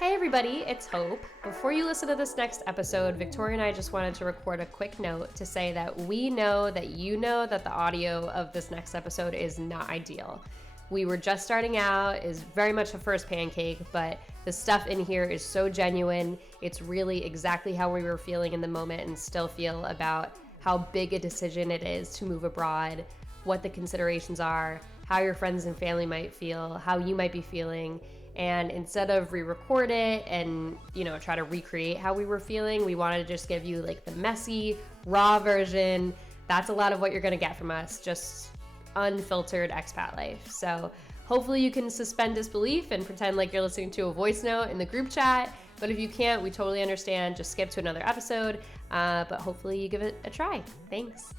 Hey everybody, it's Hope. Before you listen to this next episode, Victoria and I just wanted to record a quick note to say that we know that you know that the audio of this next episode is not ideal. We were just starting out, is very much a first pancake, but the stuff in here is so genuine. It's really exactly how we were feeling in the moment and still feel about how big a decision it is to move abroad, what the considerations are, how your friends and family might feel, how you might be feeling. And instead of re-record it and, try to recreate how we were feeling, we wanted to just give you like the messy, raw version. That's a lot of what you're going to get from us, just unfiltered expat life. So hopefully you can suspend disbelief and pretend like you're listening to a voice note in the group chat. But if you can't, we totally understand. Just skip to another episode. But hopefully you give it a try. Thanks.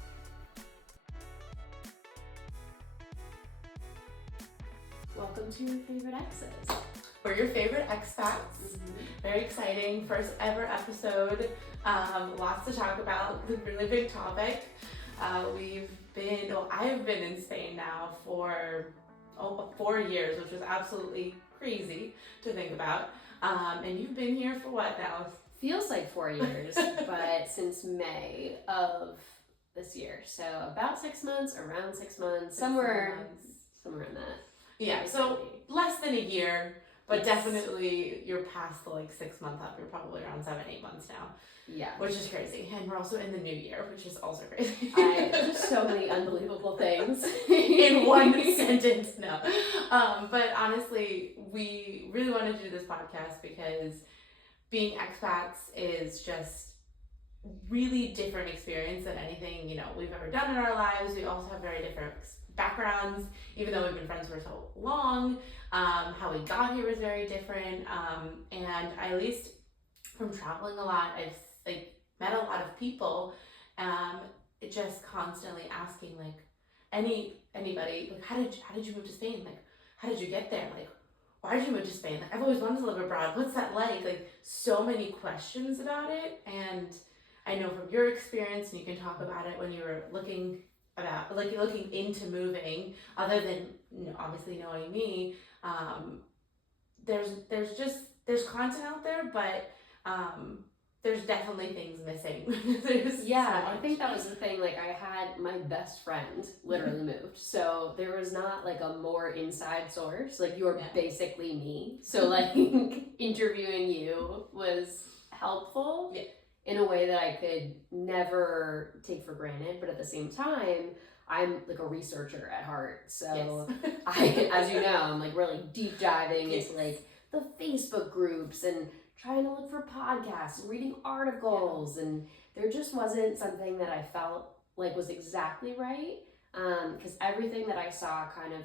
Welcome to Your Favorite Exes. We're your favorite expats. Very exciting. First ever episode. Lots to talk about. Really big topic. I've been in Spain now for 4 years, which was absolutely crazy to think about. And you've been here for what now? Feels like 4 years, but since May of this year. So about 6 months, around 6 months, somewhere in that. Yeah, so less than a year, but yes. Definitely you're past the 6 month up. You're probably around 7-8 months now. Yeah. Which is crazy. And we're also in the new year, which is also crazy. Just so many unbelievable things. In one sentence, no. But honestly, we really wanted to do this podcast because being expats is just really different experience than anything, we've ever done in our lives. We also have very different backgrounds, even though we've been friends for so long. How we got here was very different. And I, at least from traveling a lot, I've met a lot of people, just constantly asking anybody, how did you move to Spain? How did you get there? Why did you move to Spain? I've always wanted to live abroad. What's that like? So many questions about it. And I know from your experience, and you can talk about it when you were looking into moving, other than obviously knowing me, there's content out there, but there's definitely things missing. I think that was the thing. I had my best friend literally moved, so there was not a more inside source. You're basically me, so interviewing you was helpful. Yeah. In a way that I could never take for granted, but at the same time, I'm a researcher at heart. So yes. As you know, I'm really deep diving into the Facebook groups and trying to look for podcasts and reading articles. Yeah. And there just wasn't something that I felt was exactly right. Because everything that I saw kind of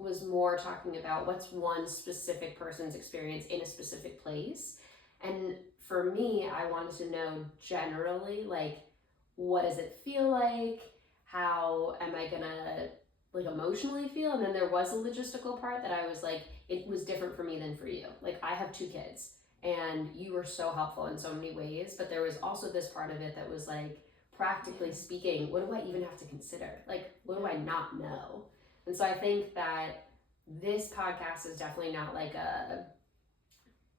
was more talking about what's one specific person's experience in a specific place. And for me, I wanted to know generally, what does it feel like? How am I gonna, emotionally feel? And then there was a logistical part that I was it was different for me than for you. I have 2 kids, and you were so helpful in so many ways, but there was also this part of it that was practically speaking, what do I even have to consider? What do I not know? And so I think that this podcast is definitely not a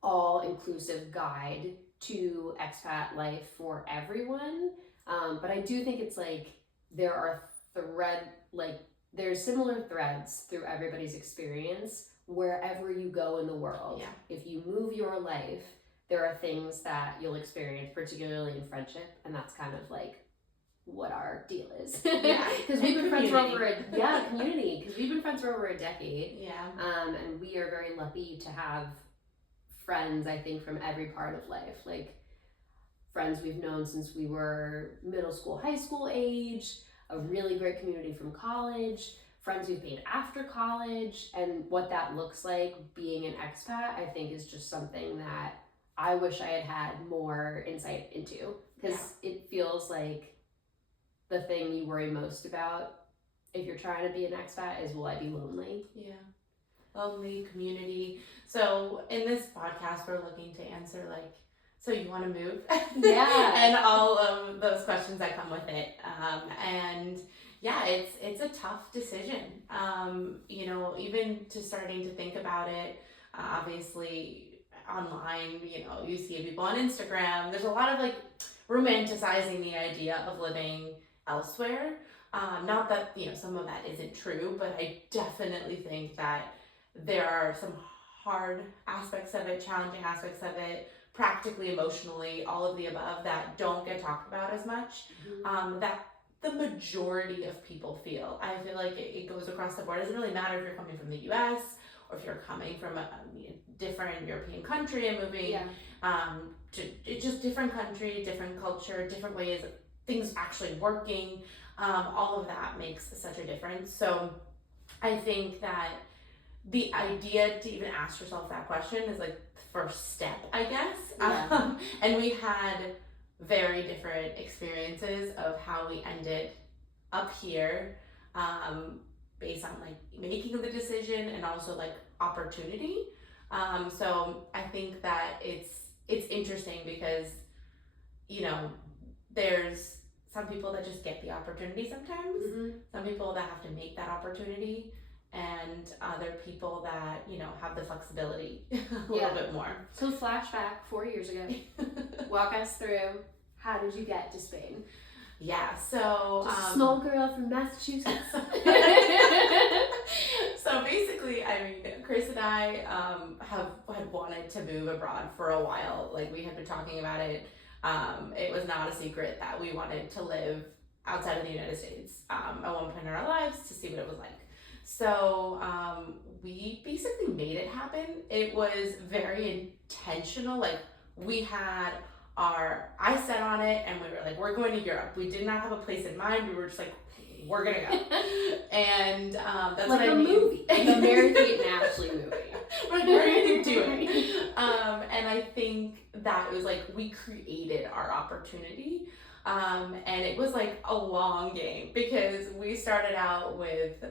all-inclusive guide to expat life for everyone, but I do think it's there are there's similar threads through everybody's experience wherever you go in the world. Yeah. If you move your life, there are things that you'll experience, particularly in friendship, and that's kind of what our deal is. Yeah, because we've been friends for over community. Because we've been friends for over a decade. Yeah. And we are very lucky to have friends, I think, from every part of life. Friends we've known since we were middle school, high school age, a really great community from college, friends we've made after college, and what that looks like being an expat, I think, is just something that I wish I had had more insight into, because it feels like the thing you worry most about if you're trying to be an expat is, will I be lonely? Yeah. Lonely, community. So in this podcast, we're looking to answer so you want to move? Yeah. And all of those questions that come with it. And yeah, it's a tough decision. Even to starting to think about it, obviously online, you know, you see people on Instagram. There's a lot of like romanticizing the idea of living elsewhere. Not that, you know, some of that isn't true, but I definitely think that there are some hard aspects of it, challenging aspects of it, practically, emotionally, all of the above that don't get talked about as much. That the majority of people feel. I feel like it goes across the board. It doesn't really matter if you're coming from the US or if you're coming from a different European country and moving to just different country, different culture, different ways of things actually working. All of that makes such a difference. So I think that the idea to even ask yourself that question is like the first step, I guess. Yeah. And we had very different experiences of how we ended up here, based on like making the decision and also like opportunity. So I think that it's interesting because, you know, there's some people that just get the opportunity sometimes, some people that have to make that opportunity, and other people that, you know, have the flexibility a little bit more. So flashback 4 years ago. Walk us through, how did you get to Spain? Yeah, so just a small girl from Massachusetts. So basically, I mean, Chris and I had wanted to move abroad for a while. Like, we had been talking about it. It was not a secret that we wanted to live outside of the United States at one point in our lives to see what it was like. So we basically made it happen. It was very intentional. Like, we had I set on it and we were like, we're going to Europe. We did not have a place in mind. We were just like, we're gonna go. And that's like what a movie, like a Mary-Kate and Ashley movie. We're going to do it. And I think that it was like, we created our opportunity. And it was like a long game because we started out with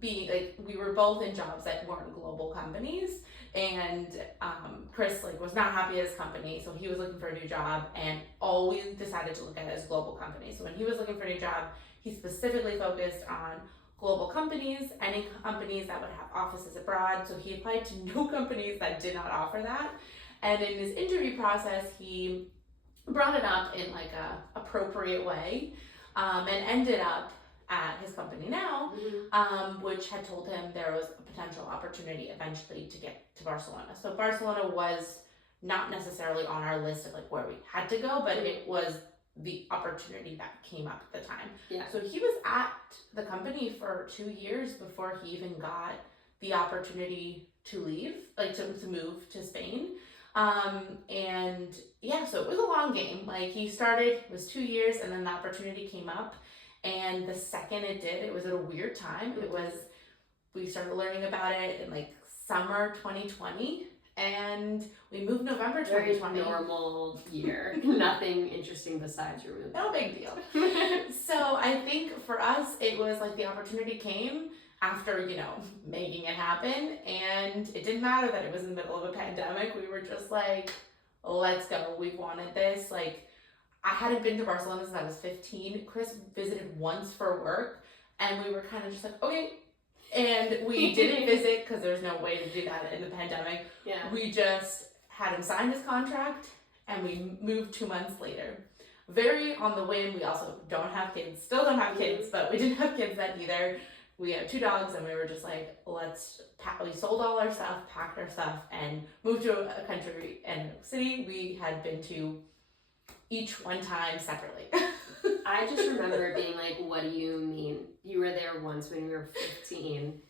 being like, we were both in jobs that weren't global companies, and Chris like was not happy at his company, so he was looking for a new job, and always decided to look at it as global companies. So when he was looking for a new job, he specifically focused on global companies, any companies that would have offices abroad. So he applied to no companies that did not offer that. And in his interview process, he brought it up in like a appropriate way, and ended up at his company now, which had told him there was a potential opportunity eventually to get to Barcelona. So Barcelona was not necessarily on our list of like where we had to go, but it was the opportunity that came up at the time. Yeah. So he was at the company for 2 years before he even got the opportunity to leave, like to move to Spain. And yeah, so it was a long game. Like, he started, it was 2 years, and then the opportunity came up. And the second it did, it was at a weird time. We started learning about it in like summer 2020, and we moved November 2020. Very normal year. Nothing interesting besides your move. No big deal. So I think for us, it was like the opportunity came after, you know, making it happen, and it didn't matter that it was in the middle of a pandemic. We were just like, let's go. We wanted this. Like, I hadn't been to Barcelona since I was 15. Chris visited once for work, and we were kind of just like, okay. And we didn't visit because there's no way to do that in the pandemic. Yeah. We just had him sign his contract, and we moved 2 months later. Very on the whim. We also don't have kids. Still don't have kids, but we didn't have kids then either. We had 2 dogs, and we were just like, we sold all our stuff, packed our stuff, and moved to a country and city we had been to each one time separately. I just remember being like, what do you mean? You were there once when you were 15.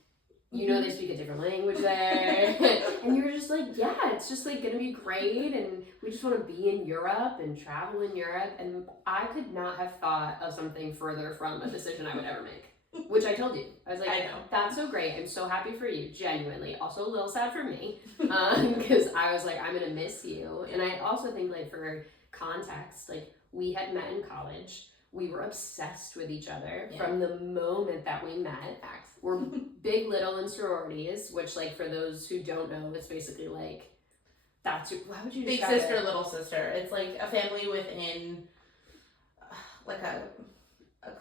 You know, they speak a different language there. And you were just like, yeah, it's just like gonna be great, and we just want to be in Europe and travel in Europe. And I could not have thought of something further from a decision I would ever make. Which I told you. I was like, I know. That's so great. I'm so happy for you, genuinely. Also a little sad for me, because I was like, I'm going to miss you. And I also think, like, for context, like, we had met in college. We were obsessed with each other from the moment that we met. We're big, little, and sororities, which, like, for those who don't know, it's basically like, how would you describe big sister, it? little sister. It's like a family within, like a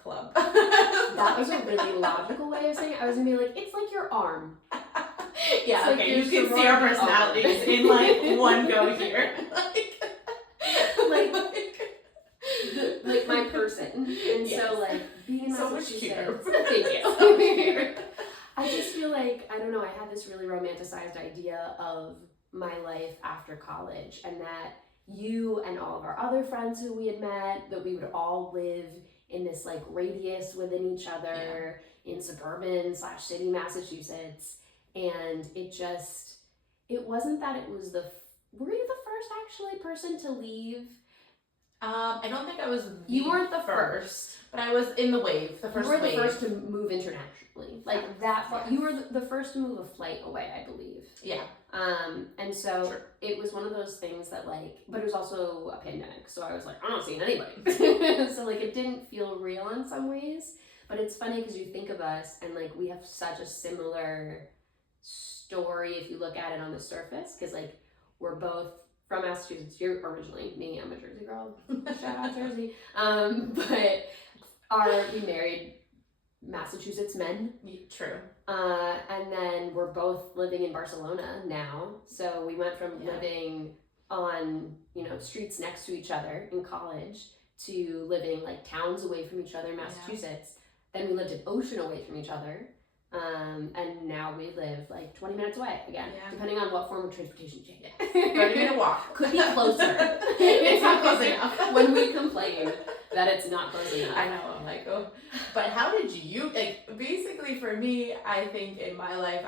club. That was a really logical way of saying it. I was gonna be like, it's like your arm. Yeah, like okay, your you can see our sorority- personalities in like one go here. like like my person. And Yes. so like being in So much Massachusetts. cuter. Thank you. So much cuter. I just feel like, I don't know, I had this really romanticized idea of my life after college, and that you and all of our other friends who we had met, that we would all live in this like radius within each other in suburban/city Massachusetts. And it wasn't that it was were you the first actually person to leave? I don't think I was. You weren't the first, but I was in the wave. The first. You were wave. the first to move internationally, like that far. Yes. You were the first to move a flight away, I believe. Yeah. And so Sure. it was one of those things that like, but it was also a pandemic, so I was like, I'm not seeing anybody. So like, it didn't feel real in some ways. But it's funny because you think of us and like we have such a similar story if you look at it on the surface, because like we're both from Massachusetts. You're originally, me, I'm a Jersey girl. Shout out Jersey. But we married Massachusetts men. True. And then we're both living in Barcelona now. So we went from living on, streets next to each other in college to living like towns away from each other in Massachusetts. Then we lived an ocean away from each other. And now we live like 20 minutes away again, depending on what form of transportation you take. 30-minute walk. Could be closer. It's not close enough. When we complain that it's not close enough. I know, I'm like, oh. But how did you, like, basically for me, I think in my life,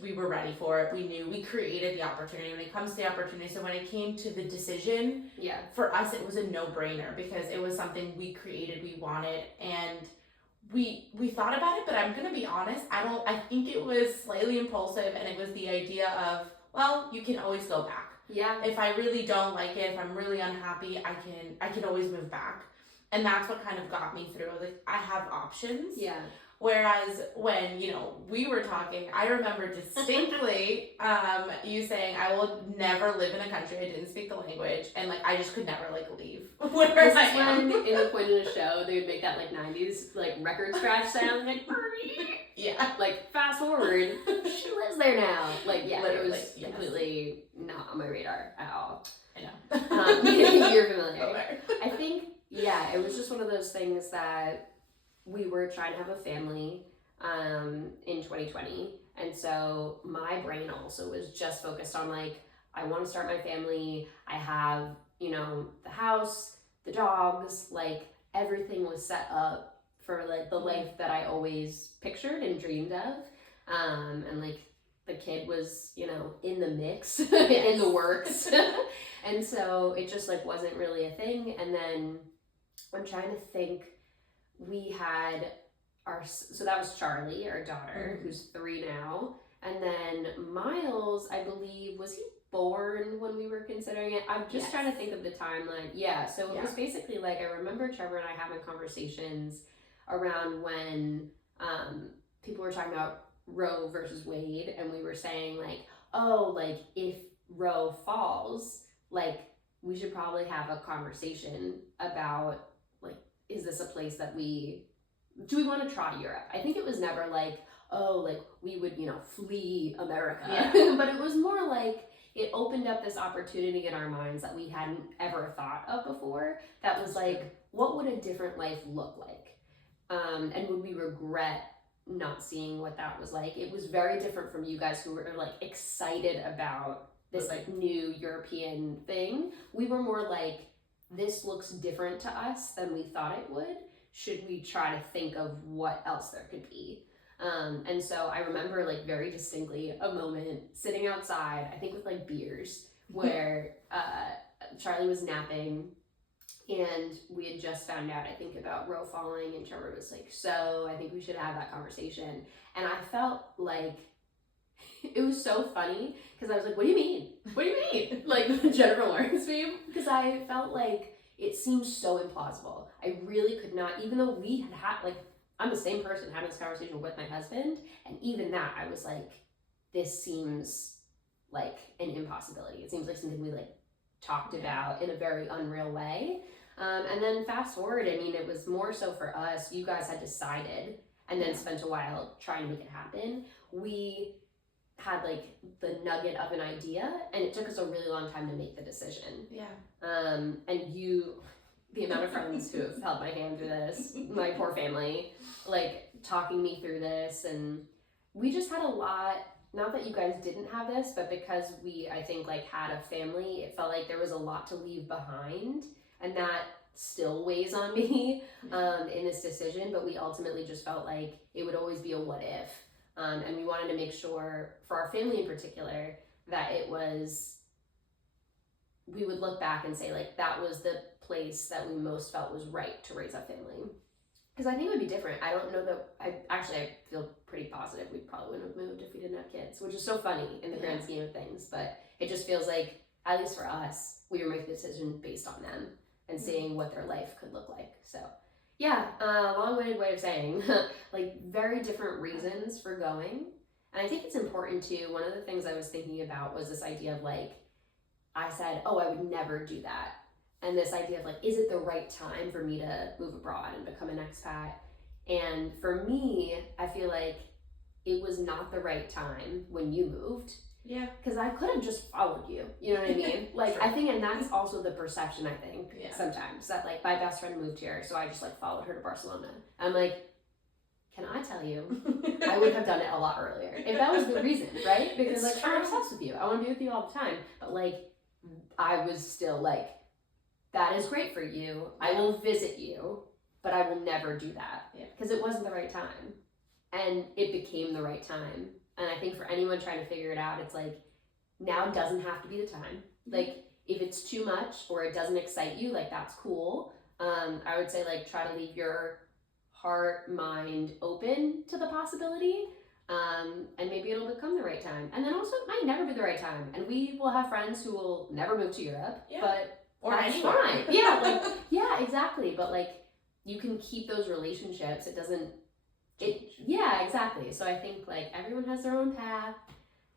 we were ready for it. We knew, we created the opportunity when it comes to the opportunity. So when it came to the decision, for us, it was a no-brainer because it was something we created, we wanted, and we thought about it, but I'm gonna be honest, I think it was slightly impulsive, and it was the idea of, well, you can always go back. Yeah. If I really don't like it, if I'm really unhappy, I can always move back. And that's what kind of got me through. Like, I have options. Yeah. Whereas when, we were talking, I remember distinctly you saying, I will never live in a country I didn't speak the language, and like I just could never like leave where I am. When in the point in a show they would make that like 90s like record scratch sound, like like fast forward, she lives there now. Like literally, it was completely not on my radar at all. I know. You're familiar. I think it was just one of those things that we were trying to have a family in 2020, and so my brain also was just focused on like, I want to start my family. I have the house, the dogs, like everything was set up for like the life that I always pictured and dreamed of, and like the kid was in the mix, in the works. And so it just like wasn't really a thing. And then I'm trying to think, we had so that was Charlie, our daughter, who's 3 now. And then Miles, I believe, was he born when we were considering it? I'm just trying to think of the timeline. So it was basically like, I remember Trevor and I having conversations around when people were talking about Roe versus Wade, and we were saying like, oh, like if Roe falls, like we should probably have a conversation about like, is this a place that do we want to try Europe? I think it was never like, oh, like we would, flee America. But it was more like it opened up this opportunity in our minds that we hadn't ever thought of before. That was like, what would a different life look like? And would we regret not seeing what that was like? It was very different from you guys who were like excited about this like new European thing. We were more like, this looks different to us than we thought it would. Should we try to think of what else there could be? And so I remember like very distinctly a moment sitting outside, I think with like beers, where Charlie was napping, and we had just found out, I think, about Roe falling, and Trevor was like, so I think we should have that conversation. And I felt like it was so funny because I was like, what do you mean? What do you mean? Like Jennifer Lawrence meme? Because I felt like it seemed so implausible. I really could not, even though we had like, I'm the same person having this conversation with my husband, and even that, I was like, this seems like an impossibility. It seems like something we like talked about in a very unreal way. And then fast forward, I mean, it was more so for us, you guys had decided and then spent a while trying to make it happen. We had like the nugget of an idea, and it took us a really long time to make the decision. Yeah. And the amount of friends who have held my hand through this, my poor family, like talking me through this, and we just had a lot. Not that you guys didn't have this, but because we, I think, like had a family, it felt like there was a lot to leave behind, and that still weighs on me in this decision. But we ultimately just felt like it would always be a what if, and we wanted to make sure, for our family in particular, that we would look back and say like that was the place that we most felt was right to raise a family. Because I think it would be different. I don't know that, I feel pretty positive we probably wouldn't have moved if we didn't have kids, which is so funny in the grand scheme of things. But it just feels like, at least for us, we were making the decision based on them and seeing what their life could look like. So yeah, long-winded way of saying, like very different reasons for going. And I think it's important too, one of the things I was thinking about was this idea of like, I said, oh, I would never do that. And this idea of like, is it the right time for me to move abroad and become an expat? And for me, I feel like it was not the right time when you moved. Yeah. Because I could have just followed you. You know what I mean? Like, sure. I think, and that's also the perception, I think, sometimes, that like my best friend moved here, so I just like followed her to Barcelona. I'm like, can I tell you, I would have done it a lot earlier. If that was the reason, right? Because like, I'm obsessed with you. I want to be with you all the time. But like, I was still like, that is great for you. I will visit you, but I will never do that. Because it wasn't the right time. And it became the right time. And I think for anyone trying to figure it out, it's like, now doesn't have to be the time. Like, if it's too much or it doesn't excite you, like, that's cool. I would say, like, try to leave your heart, mind open to the possibility. And maybe it'll become the right time. And then also, it might never be the right time. And we will have friends who will never move to Europe, but or that's anywhere. Fine. Yeah, like, yeah, exactly. But like, you can keep those relationships. It doesn't, yeah, exactly. So I think like everyone has their own path,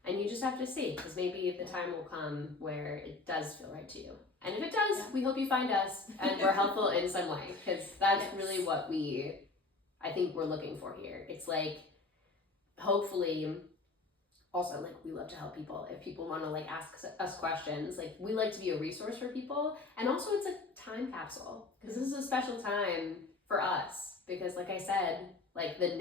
and you just have to see, because maybe the time will come where it does feel right to you. And if it does, we hope you find us and we're helpful in some way, because that's really what I think we're looking for here. It's like, hopefully, also, like, we love to help people. If people want to, like, ask us questions, like, we like to be a resource for people. And also, it's a time capsule. Because this is a special time for us. Because, like I said, like, I'm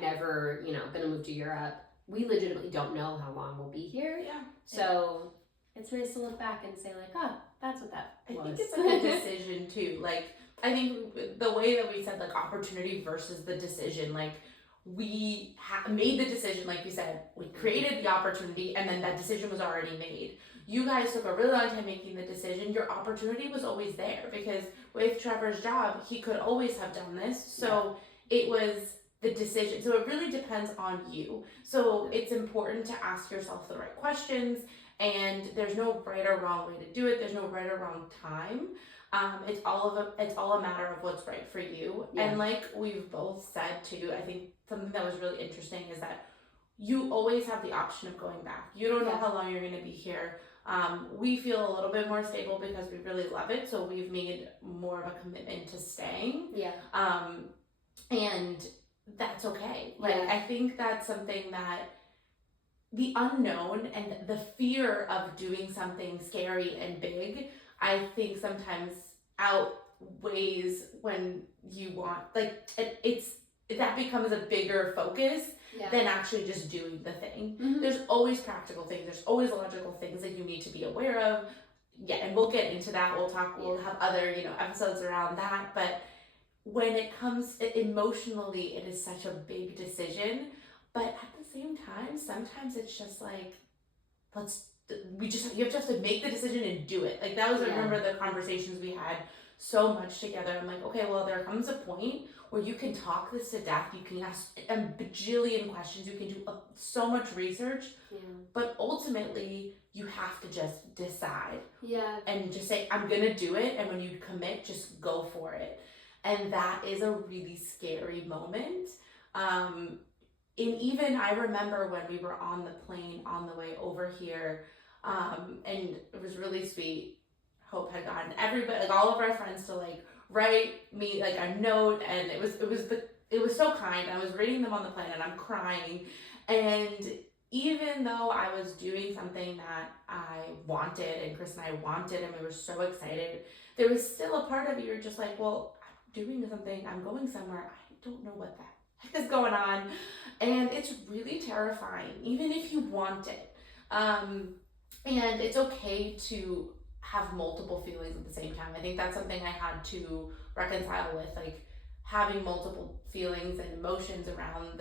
never, gonna move to Europe. We legitimately don't know how long we'll be here. Yeah. So, it's nice to look back and say, like, oh, that's what that was. I think it's like a decision, too. Like, I think the way that we said, like, opportunity versus the decision, like, we made the decision, like you said, we created the opportunity, and then that decision was already made. You guys took a really long time making the decision. Your opportunity was always there, because with Trevor's job, he could always have done this. So it was the decision. So it really depends on you. So it's important to ask yourself the right questions, and there's no right or wrong way to do it. There's no right or wrong time. It's all a matter of what's right for you. Yeah. And like we've both said too, I think something that was really interesting is that you always have the option of going back. You don't know how long you're going to be here. We feel a little bit more stable because we really love it, so we've made more of a commitment to staying. Yeah. And that's okay. Like, I think that's something that the unknown and the fear of doing something scary and big, I think sometimes outweighs when you want, like, that becomes a bigger focus than actually just doing the thing. Mm-hmm. There's always practical things. There's always logical things that you need to be aware of. Yeah, and we'll get into that. We'll have other, episodes around that. But when it comes emotionally, it is such a big decision. But at the same time, sometimes it's just like, you have to make the decision and do it. Like, that was, I remember the conversations we had so much together. I'm like, okay, well, there comes a point where you can talk this to death. You can ask a bajillion questions. You can do so much research. Yeah. But ultimately, you have to just decide. Yeah. And just say, I'm going to do it. And when you commit, just go for it. And that is a really scary moment. And even I remember when we were on the plane on the way over here, and it was really sweet. Hope had gotten everybody, like all of our friends, to like write me like a note, and it was so kind. I was reading them on the plane and I'm crying, and even though I was doing something that I wanted and Chris and I wanted and we were so excited, there was still a part of you, you're just like, well, I'm doing something, I'm going somewhere, I don't know what the heck is going on. And it's really terrifying, even if you want it. And it's okay to have multiple feelings at the same time. I think that's something I had to reconcile with, like having multiple feelings and emotions around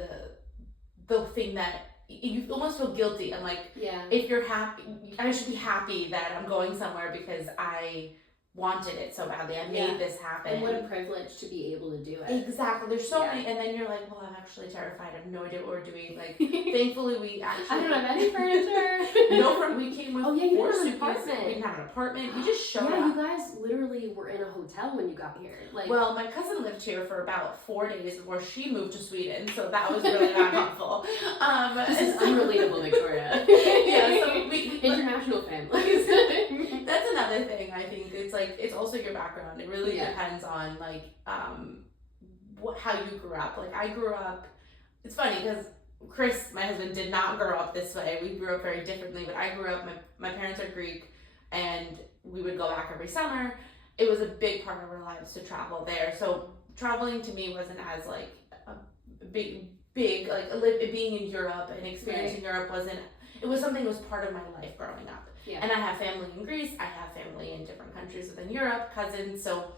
the thing that you almost feel guilty. I'm like, if you're happy, I should be happy that I'm going somewhere because I wanted it so badly. I made this happen. And what a privilege to be able to do it. Exactly. There's so many, and then you're like, well, I'm actually terrified. I have no idea what we're doing. Like, thankfully, we actually. I don't have any furniture. We came with 4 suitcases. We didn't have an apartment. We just showed up. You guys literally were in a hotel when you got here. Like, well, my cousin lived here for about 4 days before she moved to Sweden, so that was really not helpful. This is unrelatable, Victoria. So we international families. That's another thing. I think it's like it's also your background. It really depends on like how you grew up. Like I grew up. It's funny because Chris, my husband, did not grow up this way. We grew up very differently. But I grew up. My parents are Greek, and we would go back every summer. It was a big part of our lives to travel there. So traveling to me wasn't as like a big like being in Europe and experiencing Europe wasn't. It was something that was part of my life growing up. Yeah. And I have family in Greece. I have family in different countries within Europe, cousins. So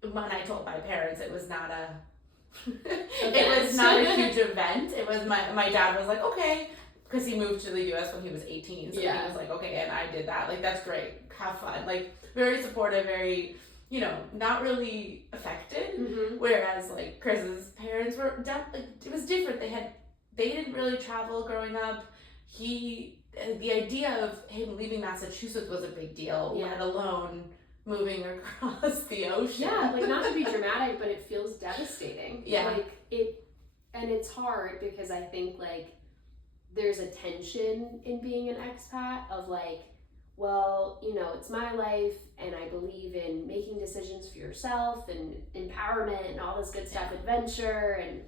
when I told my parents, it was not a it was not a huge event. It was my dad was like, okay, because he moved to the US when he was 18. So he was like, okay, and I did that. Like, that's great. Have fun. Like, very supportive, very, not really affected. Mm-hmm. Whereas, like, Chris's parents were, it was different. They didn't really travel growing up. The idea of him leaving Massachusetts was a big deal, let alone moving across the ocean. Yeah, like not to be dramatic, but it feels devastating. Yeah. Like and it's hard because I think like there's a tension in being an expat of like, well, it's my life and I believe in making decisions for yourself and empowerment and all this good stuff, adventure and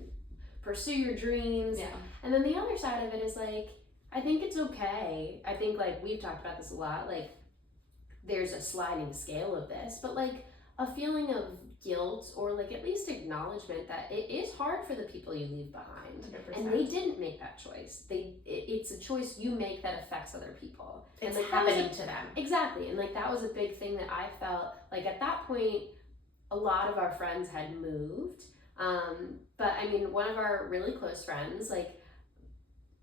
pursue your dreams. Yeah. And then the other side of it is like, I think it's okay. I think like we've talked about this a lot, like there's a sliding scale of this, but like a feeling of guilt or like at least acknowledgement that it is hard for the people you leave behind. 100%. And they didn't make that choice. It's a choice you make that affects other people. It's and like happening to them. Exactly. And like that was a big thing that I felt like at that point a lot of our friends had moved. But I mean one of our really close friends, like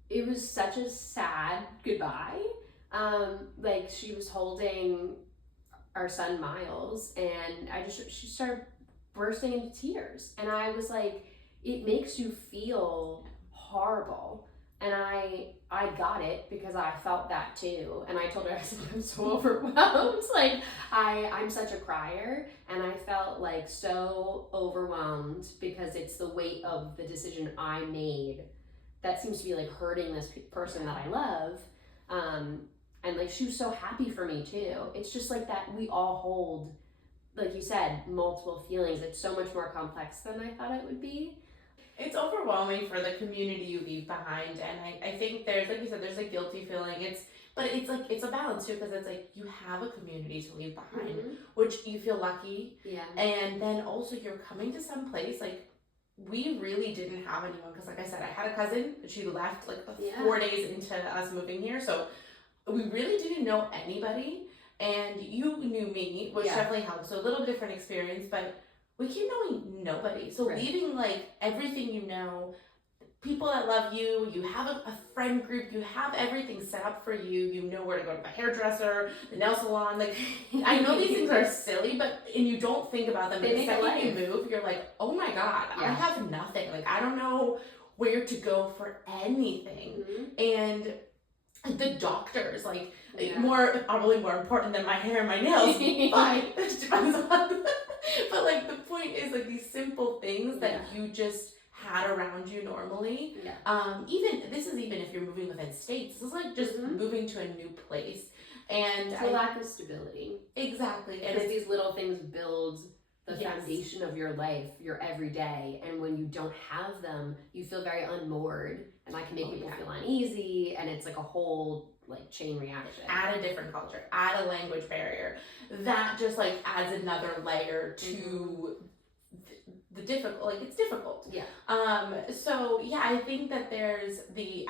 it was such a sad goodbye. Like she was holding our son Miles and she started bursting into tears and I was like, it makes you feel horrible. And I got it because I felt that too. And I told her, I said, I'm so overwhelmed. Like I'm such a crier and I felt like so overwhelmed because it's the weight of the decision I made that seems to be like hurting this person that I love. And like she was so happy for me too. It's just like that we all hold, like you said, multiple feelings. It's so much more complex than I thought it would be. It's overwhelming for the community you leave behind, and I think there's, like you said, there's a guilty feeling. But it's a balance too, because it's like you have a community to leave behind, which you feel lucky. Yeah. And then also you're coming to some place like we really didn't have anyone, because like I said, I had a cousin, but she left like 4 days into us moving here, so we really didn't know anybody, and you knew me, which definitely helped. So a little different experience, but we came knowing nobody. So leaving like everything you know, people that love you, you have a friend group, you have everything set up for you, you know where to go to the hairdresser, the nail salon. Like I know these things are silly, and you don't think about them. The second you move, you're like, oh my God, I have nothing. Like I don't know where to go for anything. And the doctors, like probably more important than my hair and my nails, but it depends on. But like the point is like these simple things that you just had around you normally. Even if you're moving within states, this is like just moving to a new place, and it's a lack of stability. Exactly, and it's these little things build the Yes. foundation of your life, your everyday. And when you don't have them, you feel very unmoored, and that can make people feel uneasy. And it's like a whole like chain reaction. Add a different culture, add a language barrier. That just like adds another layer to the difficult, like it's difficult. Yeah. So yeah, I think that there's the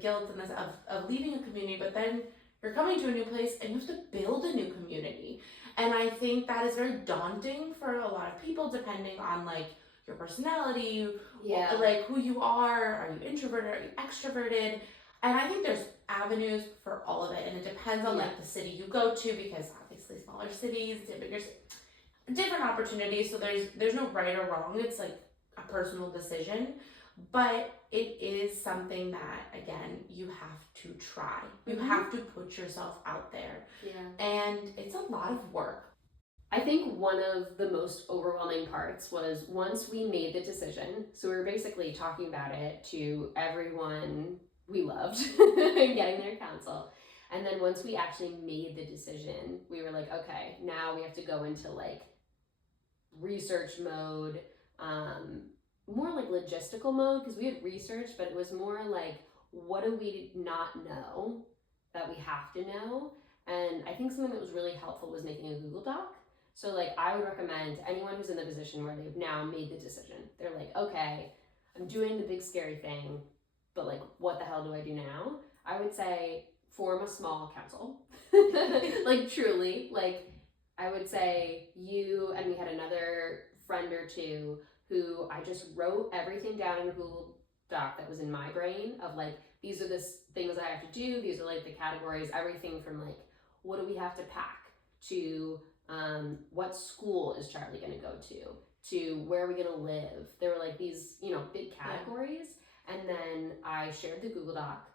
guilt and this of leaving a community, but then you're coming to a new place and you have to build a new community. And I think that is very daunting for a lot of people, depending on like your personality, like who you are you introverted, are you extroverted? And I think there's avenues for all of it, and it depends on like the city you go to, because obviously smaller cities, different opportunities, so there's no right or wrong. It's like a personal decision, but it is something that, again, you have to try. You have to put yourself out there. And it's a lot of work. I think one of the most overwhelming parts was once we made the decision, so we were basically talking about it to everyone we loved and getting their counsel. And then once we actually made the decision, we were like, okay, now we have to go into like research mode, more like logistical mode, because we had research, but it was more like, what do we not know that we have to know? And I think something that was really helpful was making a Google Doc. So like I would recommend to anyone who's in the position where they've now made the decision. They're like, okay, I'm doing the big scary thing, but like, what the hell do I do now? I would say form a small council. Like truly, like I would say you, and we had another friend or two who I just wrote everything down in a Google Doc that was in my brain of like, these are the things I have to do. These are like the categories, everything from like, what do we have to pack, to what school is Charlie going to go to where are we going to live. There were like these, big categories. And then I shared the Google Doc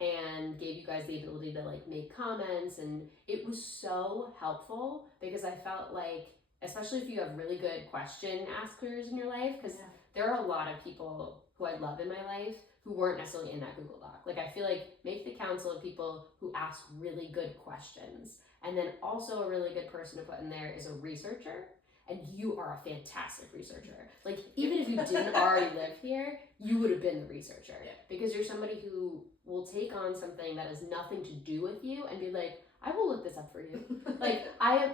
and gave you guys the ability to like make comments, and it was so helpful because I felt like, especially if you have really good question askers in your life, because there are a lot of people who I love in my life who weren't necessarily in that Google Doc. Like I feel like make the council of people who ask really good questions. And then also a really good person to put in there is a researcher. And you are a fantastic researcher. Like even if you didn't already live here, you would have been the researcher. Because you're somebody who will take on something that has nothing to do with you and be like, I will look this up for you. Like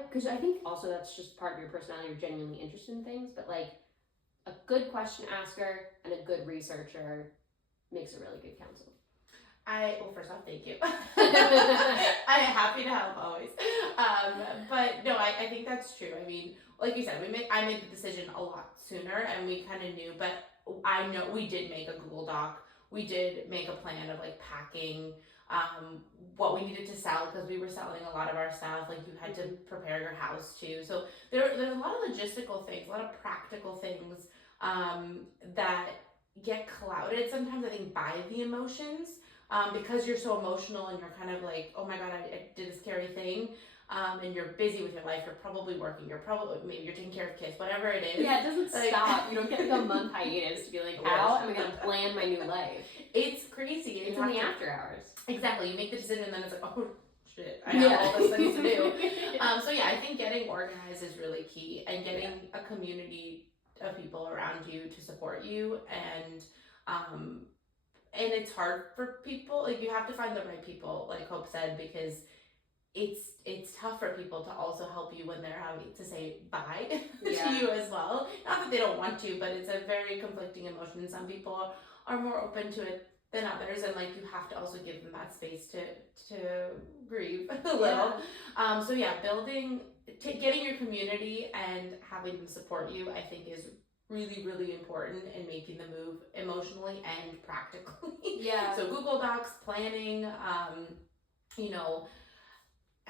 because I think also that's just part of your personality. You're genuinely interested in things, but like a good question asker and a good researcher makes a really good counsel. Well, first off, thank you. I'm happy to help always. But no, I think that's true. I mean, like you said, I made the decision a lot sooner, and we kind of knew, but I know we did make a Google Doc. We did make a plan of like packing, what we needed to sell, because we were selling a lot of our stuff. Like you had to prepare your house too. So there's a lot of logistical things, a lot of practical things, that get clouded sometimes, I think, by the emotions. Because you're so emotional and you're kind of like, oh my God, I did a scary thing. And you're busy with your life. You're probably working. Maybe you're taking care of kids, whatever it is. Yeah, it doesn't stop. You don't get like a month hiatus to be like, how am I going to plan my new life? It's crazy. It's in the after hours. Exactly. You make the decision and then it's like, oh shit, I have all this things to do. So yeah, I think getting organized is really key, and getting a community of people around you to support you, and it's hard for people. Like you have to find the right people, like Hope said, because it's tough for people to also help you when they're having to say bye to you as well. Not that they don't want to, but it's a very conflicting emotion. Some people are more open to it than others, and like you have to also give them that space to grieve a little. So yeah, getting your community and having them support you, I think, is really, really important in making the move emotionally and practically. So Google Docs, planning,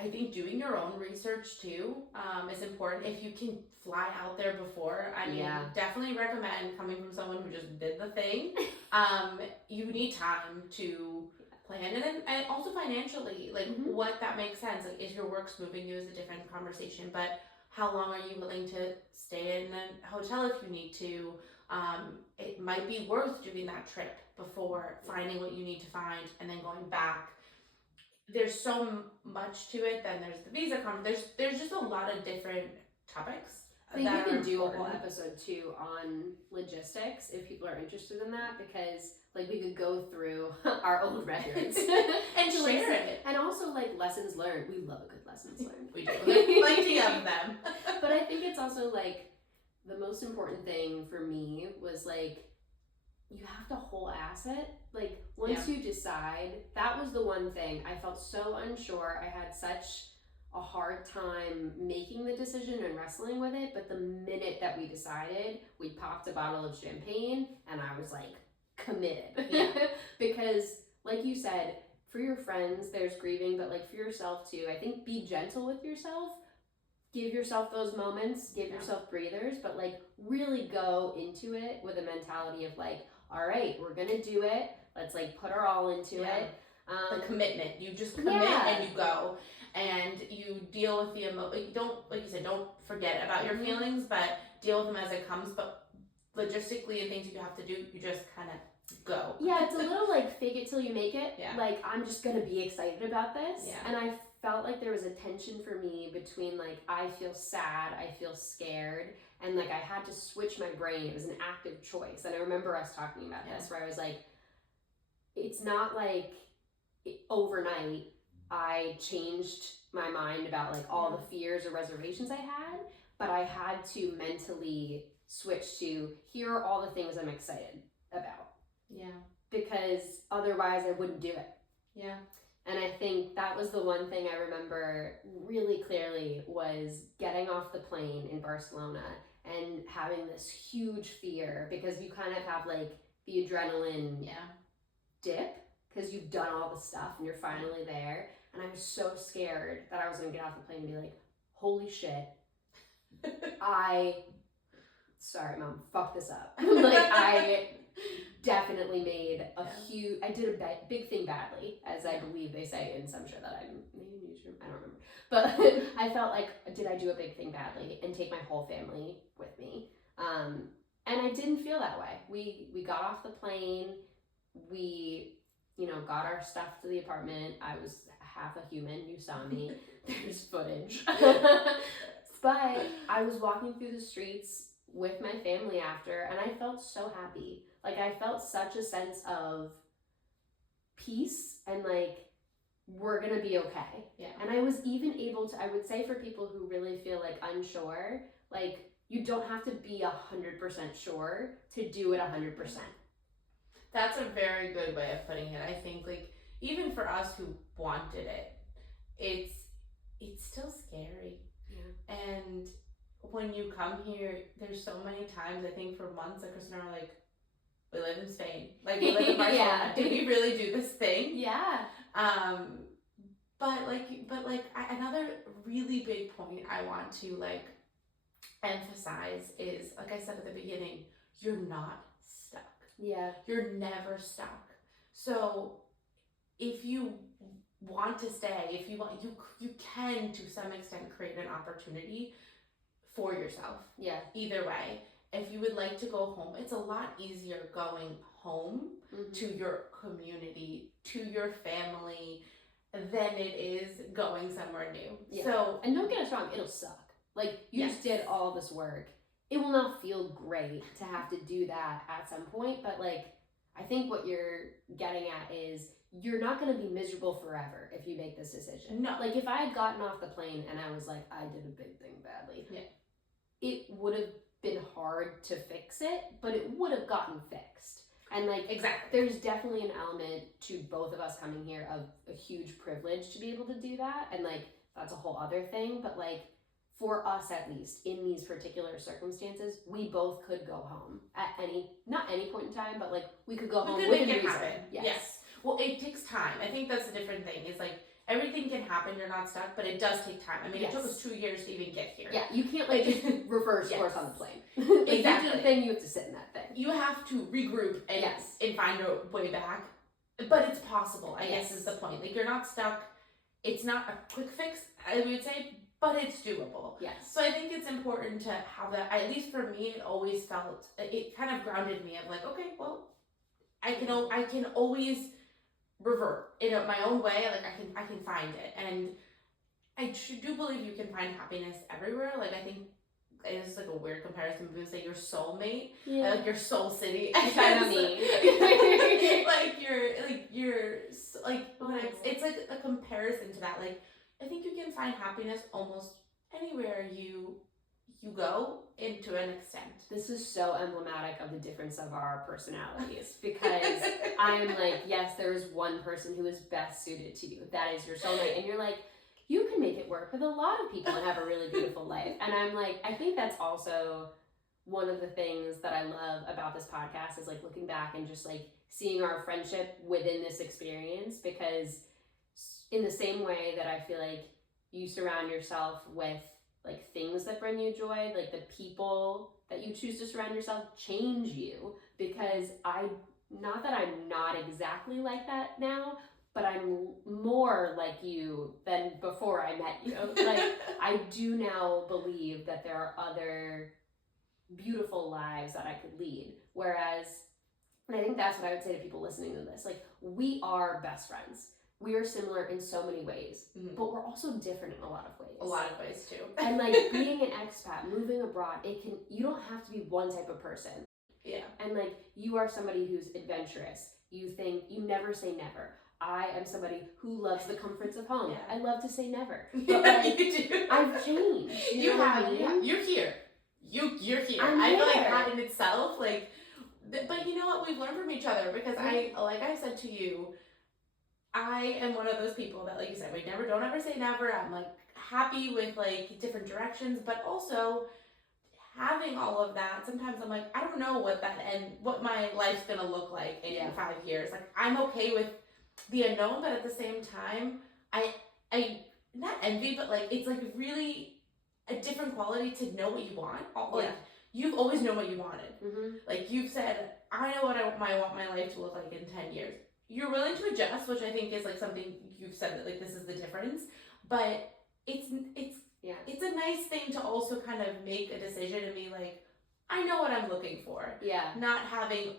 I think doing your own research too is important. If you can fly out there before, I mean, definitely recommend, coming from someone who just did the thing. You need time to plan, and also financially, like what that makes sense. Like if your work's moving you is a different conversation, but how long are you willing to stay in a hotel if you need to? It might be worth doing that trip before finding what you need to find and then going back. There's so much to it. Then there's the visa there's just a lot of different topics. I think we can do a whole episode too on logistics if people are interested in that, because like we could go through our old records and share it, and also like lessons learned. We love a good lessons learned. We do. Plenty of them. But I think it's also like the most important thing for me was like you have to whole ass it. Like once you decide, that was the one thing I felt so unsure. I had such a hard time making the decision and wrestling with it, but the minute that we decided, we popped a bottle of champagne and I was like committed. Because like you said, for your friends there's grieving, but like for yourself too, I think be gentle with yourself. Give yourself those moments, give yourself breathers, but like really go into it with a mentality of like, all right, we're gonna do it. Let's like put our all into it. The commitment. You just commit and you go, and you deal with the don't, like you said, don't forget about your feelings, but deal with them as it comes. But logistically and things you have to do, you just kind of go. Yeah, it's a little like fake it till you make it. Yeah. Like I'm just gonna be excited about this. Yeah. And I felt like there was a tension for me between like I feel sad, I feel scared, and like I had to switch my brain. It was an active choice. And I remember us talking about this where I was like, it's not like overnight I changed my mind about like all the fears or reservations I had, but I had to mentally switch to here are all the things I'm excited about. Yeah. Because otherwise I wouldn't do it. Yeah. And I think that was the one thing I remember really clearly was getting off the plane in Barcelona and having this huge fear because you kind of have like the adrenaline dip because you've done all the stuff and you're finally there. And I was so scared that I was going to get off the plane and be like, holy shit, sorry mom, fuck this up. Like I definitely made I did a big thing badly, as I believe they say in some show that I'm maybe in newsroom, I don't remember. But I felt like, did I do a big thing badly and take my whole family with me? And I didn't feel that way. We got off the plane, we got our stuff to the apartment. I was half a human, you saw me. There's footage. But I was walking through the streets with my family after, and I felt so happy. Like I felt such a sense of peace and like we're gonna be okay. Yeah. And I was even able to, I would say for people who really feel like unsure, like you don't have to be 100% sure to do it 100%. That's a very good way of putting it. I think like even for us who wanted it, it's still scary. Yeah. And when you come here, there's so many times, I think for months, like Chris and I were like, we live in Spain. Like we live in Barcelona. Did we really do this thing? Yeah. But another really big point I want to like emphasize is, like I said at the beginning, you're not stuck. Yeah. You're never stuck. So if you want to stay, if you want, you can to some extent create an opportunity for yourself. Yeah. Either way. If you would like to go home, it's a lot easier going home to your community, to your family, than it is going somewhere new. Yeah. So, and don't get us wrong, it'll suck. Like you just did all this work. It will not feel great to have to do that at some point, but like I think what you're getting at is you're not going to be miserable forever if you make this decision. No. Like if I had gotten off the plane and I was like, I did a big thing badly, it would have been hard to fix it, but it would have gotten fixed. And like there's definitely an element to both of us coming here of a huge privilege to be able to do that, and like that's a whole other thing, but like for us at least in these particular circumstances, we both could go home at not any point in time, but like we could go home within reason. Yes. Well, it takes time. I think that's a different thing. Is like everything can happen, you're not stuck, but it does take time. I mean, it took us 2 years to even get here. Yeah, you can't like just reverse course on the plane. Exactly. You do the thing, you have to sit in that thing. You have to regroup and find a way back. But it's possible, I guess is the point. Like you're not stuck. It's not a quick fix, I would say, but it's doable. Yes. So I think it's important to have that. At least for me, it always felt, it kind of grounded me of like, okay, well, I can always revert in my own way. Like I can find it, and I do believe you can find happiness everywhere. Like I think it's like a weird comparison, but say your soulmate, Yeah. like your soul city. Like it's like a comparison to that. Like, I think you can find happiness almost anywhere you go, and to an extent. This is so emblematic of the difference of our personalities, because I'm like, yes, there is one person who is best suited to you. That is your soulmate. And you're like, you can make it work with a lot of people and have a really beautiful life. And I'm like, I think that's also one of the things that I love about this podcast, is like looking back and just like seeing our friendship within this experience, because in the same way that I feel like you surround yourself with like things that bring you joy, like the people that you choose to surround yourself change you, because not that I'm not exactly like that now, but I'm more like you than before I met you. Like, I do now believe that there are other beautiful lives that I could lead. Whereas, and I think that's what I would say to people listening to this, like, we are best friends. We are similar in so many ways, but we're also different in a lot of ways. A lot of ways too. And like being an expat, moving abroad, you don't have to be one type of person. Yeah. And like, you are somebody who's adventurous. You never say never. I am somebody who loves the comforts of home. Yeah. I love to say never. But like, you do. I've changed. You know what I mean? Yeah. You're here. You're here. I feel like that in itself, like, but you know what? We've learned from each other, because like I said to you, I am one of those people that, like you said, don't ever say never. I'm like happy with like different directions, but also having all of that, sometimes I'm like, I don't know what my life's gonna look like in 5 years. Like, I'm okay with the unknown, but at the same time, I not envy, but like, it's like really a different quality to know what you want. Like, you've always known what you wanted. Like, you've said, I know what I want my life to look like in 10 years. You're willing to adjust, which I think is like something you've said, that like this is the difference. But it's a nice thing to also kind of make a decision and be like, I know what I'm looking for. Yeah. Not having,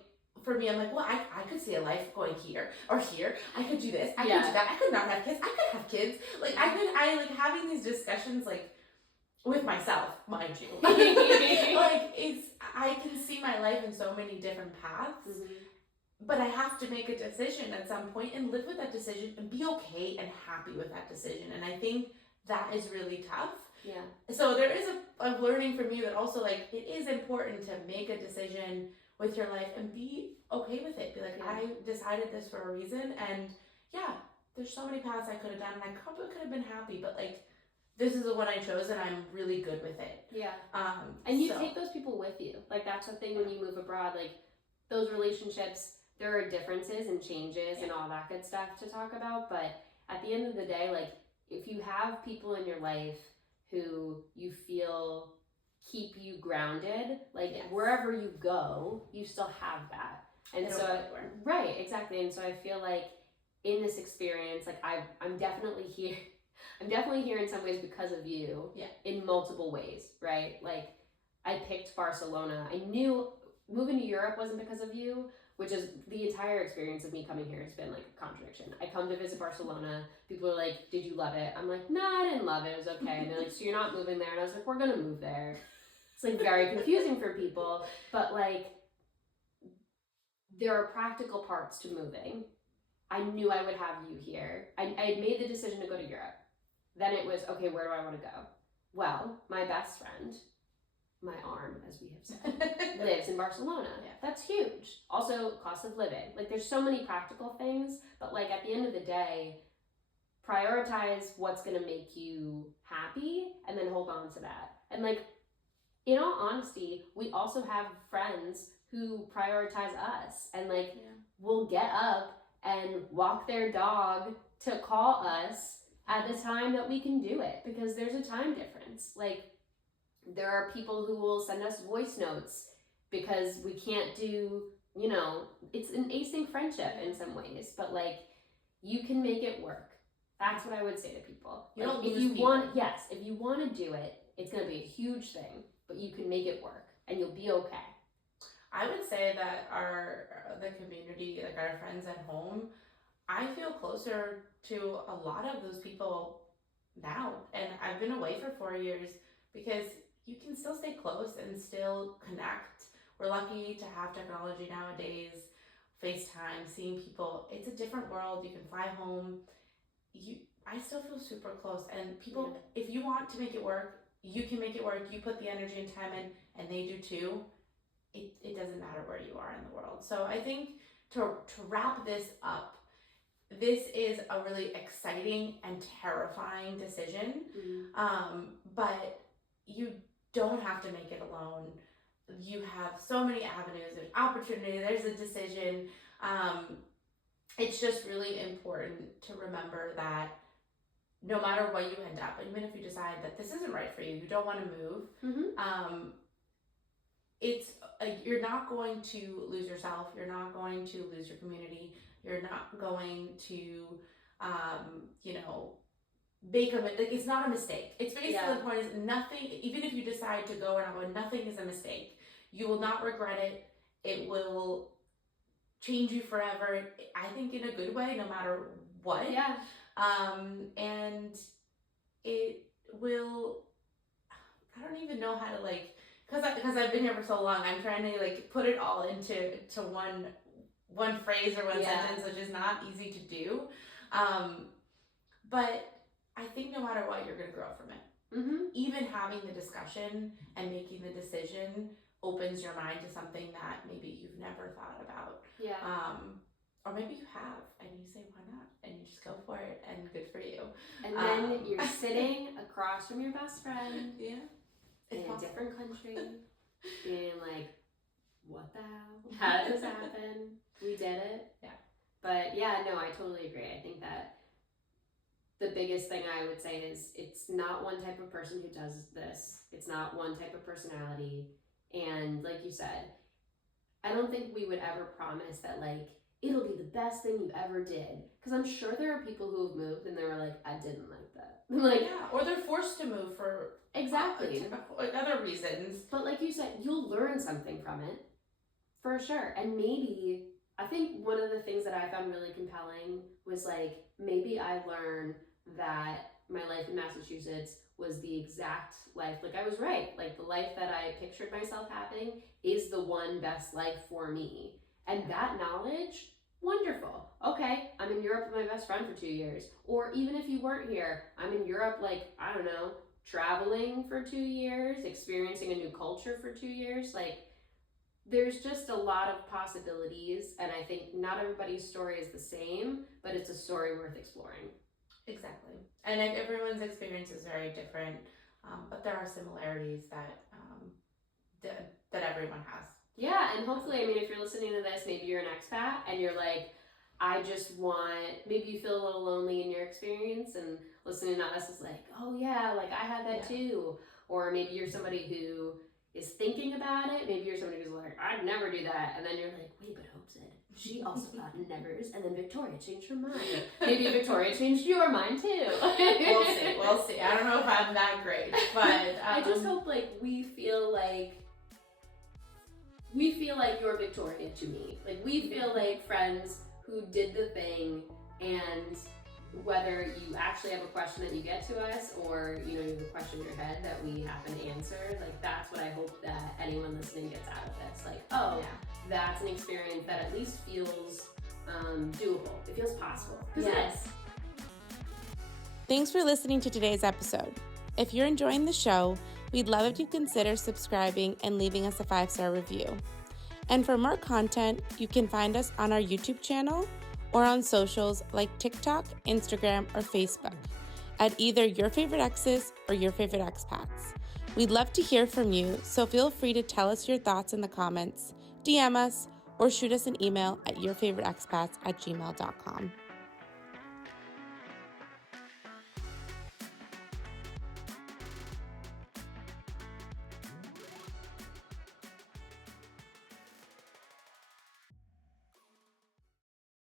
for me, I'm like, well, I could see a life going here or here. I could do this. I could do that. I could not have kids. I could have kids. Like, I like having these discussions, like, with myself, mind you. Like, I can see my life in so many different paths. But I have to make a decision at some point and live with that decision and be okay and happy with that decision. And I think that is really tough. Yeah. So there is a learning for me that also, like, it is important to make a decision with your life and be okay with it. Be like, I decided this for a reason, and there's so many paths I could have done, and I probably could have been happy, but like, this is the one I chose, and I'm really good with it. Yeah. And you take those people with you. Like, that's the thing when you move abroad, like, those relationships, there are differences and changes and all that good stuff to talk about, but at the end of the day, like, if you have people in your life who you feel keep you grounded, like, wherever you go, you still have that. And so, right, exactly. And so I feel like in this experience, like, I'm definitely here. I'm definitely here in some ways because of you. Yeah. In multiple ways, right? Like, I picked Barcelona. I knew moving to Europe wasn't because of you, which is the entire experience of me coming here has been like a contradiction. I come to visit Barcelona. People are like, did you love it? I'm like, no, I didn't love it. It was okay. And they're like, so you're not moving there? And I was like, we're going to move there. It's like very confusing for people. But like, there are practical parts to moving. I knew I would have you here. I had made the decision to go to Europe. Then it was, okay, where do I want to go? Well, my best friend, my arm, as we have said, lives in Barcelona. Yeah. That's huge. Also, cost of living. Like, there's so many practical things, but like, at the end of the day, prioritize what's going to make you happy and then hold on to that. And like, in all honesty, we also have friends who prioritize us and like, will get up and walk their dog to call us at the time that we can do it, because there's a time difference. Like, there are people who will send us voice notes because we can't do, you know, it's an async friendship in some ways, but like, you can make it work. That's what I would say to people. You don't lose people. If you want to do it, it's going to be a huge thing, but you can make it work and you'll be okay. I would say that the community, like our friends at home, I feel closer to a lot of those people now. And I've been away for 4 years because you can still stay close and still connect. We're lucky to have technology nowadays, FaceTime, seeing people. It's a different world. You can fly home. I still feel super close. And people, if you want to make it work, you can make it work. You put the energy and time in, and they do too. It doesn't matter where you are in the world. So I think to wrap this up, this is a really exciting and terrifying decision. But you don't have to make it alone. You have so many avenues. There's opportunity. There's a decision. It's just really important to remember that no matter what you end up, even if you decide that this isn't right for you, you don't want to move, it's you're not going to lose yourself. You're not going to lose your community. You're not going to, make it's not a mistake. It's basically the point is nothing, even if you decide to go or not go, nothing is a mistake. You will not regret it. It will change you forever, I think, in a good way, no matter what. Yeah. And it will, I don't even know how to because I've been here for so long, I'm trying to put it all into one phrase or one sentence, which is not easy to do. But I think no matter what, you're going to grow from it. Even having the discussion and making the decision opens your mind to something that maybe you've never thought about. Or maybe you have, and you say, why not? And you just go for it, and good for you. And then you're sitting across from your best friend. In It's a possible. different country, being like, what the hell? How did this happen? We did it. But I totally agree. I think that the biggest thing I would say is it's not one type of person who does this. It's not one type of personality. And like you said, I don't think we would ever promise that it'll be the best thing you ever did. Because I'm sure there are people who have moved and they were like, I didn't like that. Or they're forced to move for other reasons. But like you said, you'll learn something from it, for sure. And maybe, I think one of the things that I found really compelling was maybe I learned that my life in Massachusetts was the exact life, I was right. The life that I pictured myself having is the one best life for me. And that knowledge, wonderful. Okay, I'm in Europe with my best friend for 2 years. Or even if you weren't here, I'm in Europe, I don't know, traveling for 2 years, experiencing a new culture for 2 years. There's just a lot of possibilities. And I think not everybody's story is the same, but it's a story worth exploring. Exactly. And everyone's experience is very different, but there are similarities that everyone has. Yeah, and hopefully, if you're listening to this, maybe you're an expat and you're I just want, maybe you feel a little lonely in your experience, and listening to us is oh yeah, I had that too. Or maybe you're somebody who is thinking about it. Maybe you're somebody who's I'd never do that. And then you're wait, but Hope said she also thought nevers, and then Victoria changed her mind. Maybe Victoria changed your mind too. We'll see. I don't know if I'm that great, but I just hope we feel you're Victoria to me. We feel like friends who did the thing, and whether you actually have a question that you get to us, or you have a question in your head that we happen to answer, that's what I hope that anyone listening gets out of this. That's an experience that at least feels doable. It feels possible. Yes. Thanks for listening to today's episode. If you're enjoying the show, we'd love if you consider subscribing and leaving us a 5-star review. And for more content, you can find us on our YouTube channel or on socials like TikTok, Instagram, or Facebook at either Your Favorite Exes or Your Favorite Expats. We'd love to hear from you, so feel free to tell us your thoughts in the comments, DM us, or shoot us an email at yourfavoriteexpats@gmail.com.